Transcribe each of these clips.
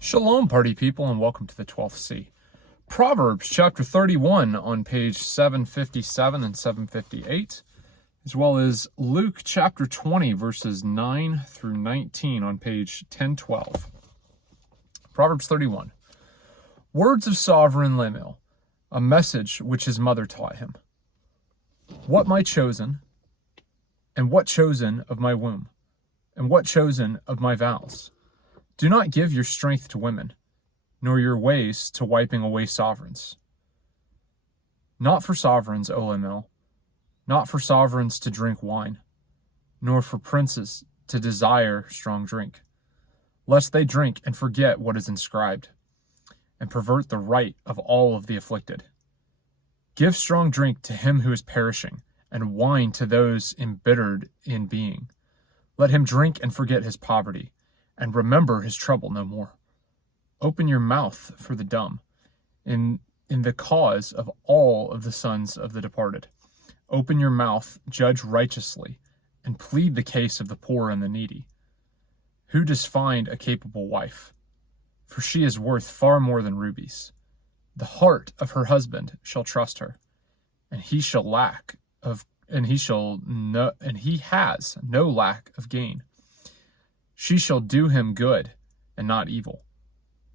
Shalom, party people, and welcome to the 12th C. Proverbs Chapter 31 on page 757 and 758, as well as Luke Chapter 20, verses 9 through 19 on page 1012. Proverbs 31. Words of sovereign Lemuel, a message which his mother taught him. What my chosen, and what chosen of my womb, and what chosen of my vows? Do not give your strength to women, nor your ways to wiping away sovereigns. Not for sovereigns, O Lemuel, not for sovereigns to drink wine, nor for princes to desire strong drink, lest they drink and forget what is inscribed, and pervert the right of all of the afflicted. Give strong drink to him who is perishing, and wine to those embittered in being. Let him drink and forget his poverty, and remember his trouble no more. Open your mouth for the dumb, in the cause of all of the sons of the departed. Open your mouth, judge righteously, and plead the case of the poor and the needy. Who does find a capable wife? For she is worth far more than rubies. The heart of her husband shall trust her, and he has no lack of gain. She shall do him good and not evil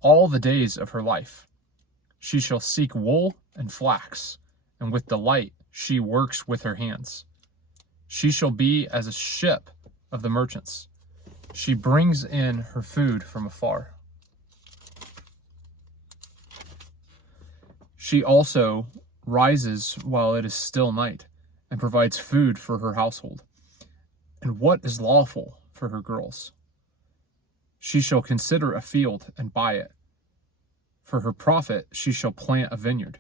all the days of her life. She shall seek wool and flax, and with delight she works with her hands. She shall be as a ship of the merchants. She brings in her food from afar. She also rises while it is still night, and provides food for her household, and what is lawful for her girls. She shall consider a field and buy it. For her profit she shall plant a vineyard.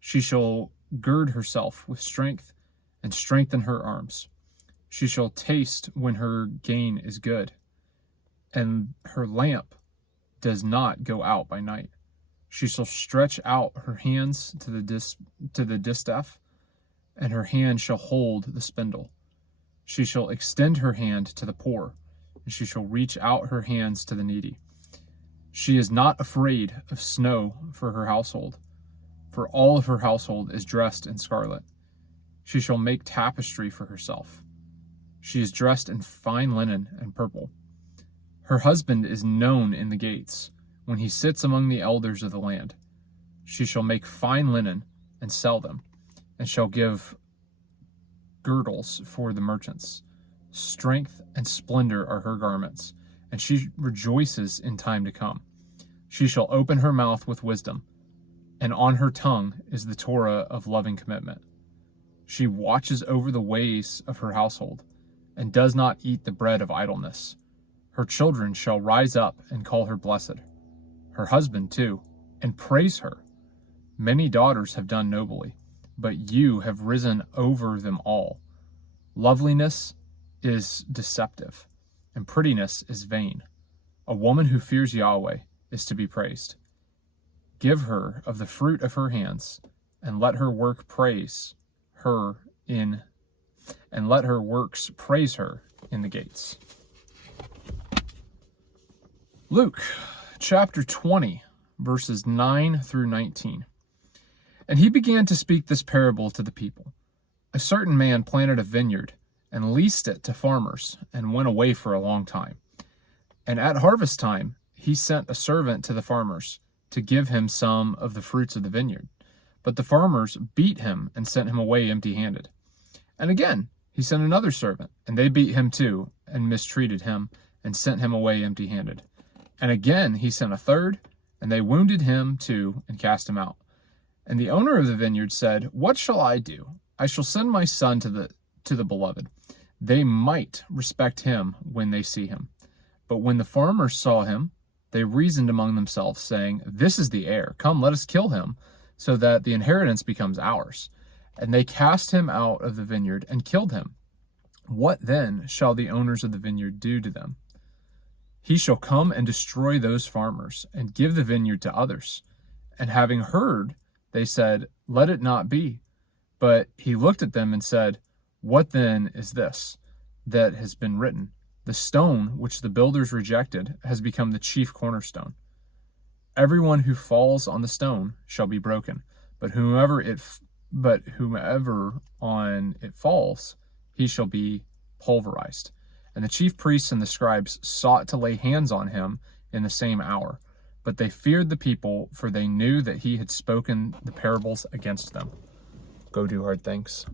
She shall gird herself with strength and strengthen her arms. She shall taste when her gain is good, and her lamp does not go out by night. She shall stretch out her hands to the distaff, and her hand shall hold the spindle. She shall extend her hand to the poor, and she shall reach out her hands to the needy. She is not afraid of snow for her household, for all of her household is dressed in scarlet. She shall make tapestry for herself. She is dressed in fine linen and purple. Her husband is known in the gates, when he sits among the elders of the land. She shall make fine linen and sell them, and shall give girdles for the merchants. Strength and splendor are her garments, and she rejoices in time to come. She shall open her mouth with wisdom, and on her tongue is the Torah of loving commitment. She watches over the ways of her household, and does not eat the bread of idleness. Her children shall rise up and call her blessed, her husband too, and praise her. Many daughters have done nobly, but you have risen over them all. Loveliness is deceptive, and prettiness is vain. A woman who fears Yahweh is to be praised. Give her of the fruit of her hands, and let her works praise her in the gates. Luke chapter 20, verses 9 through 19. And he began to speak this parable to the people. A certain man planted a vineyard and leased it to farmers, and went away for a long time. And at harvest time he sent a servant to the farmers to give him some of the fruits of the vineyard. But the farmers beat him and sent him away empty-handed. And again he sent another servant, and they beat him too, and mistreated him, and sent him away empty-handed. And again he sent a third, and they wounded him too, and cast him out. And the owner of the vineyard said, What shall I do? I shall send my son to the beloved. They might respect him when they see him. But when the farmers saw him, they reasoned among themselves, saying, This is the heir. Come, let us kill him, so that the inheritance becomes ours. And they cast him out of the vineyard and killed him. What then shall the owners of the vineyard do to them? He shall come and destroy those farmers, and give the vineyard to others. And having heard, they said, Let it not be. But he looked at them and said, What then is this that has been written? The stone which the builders rejected has become the chief cornerstone. Everyone who falls on the stone shall be broken, but whomever on it falls, he shall be pulverized. And the chief priests and the scribes sought to lay hands on him in the same hour, but they feared the people, for they knew that he had spoken the parables against them. Go do hard things.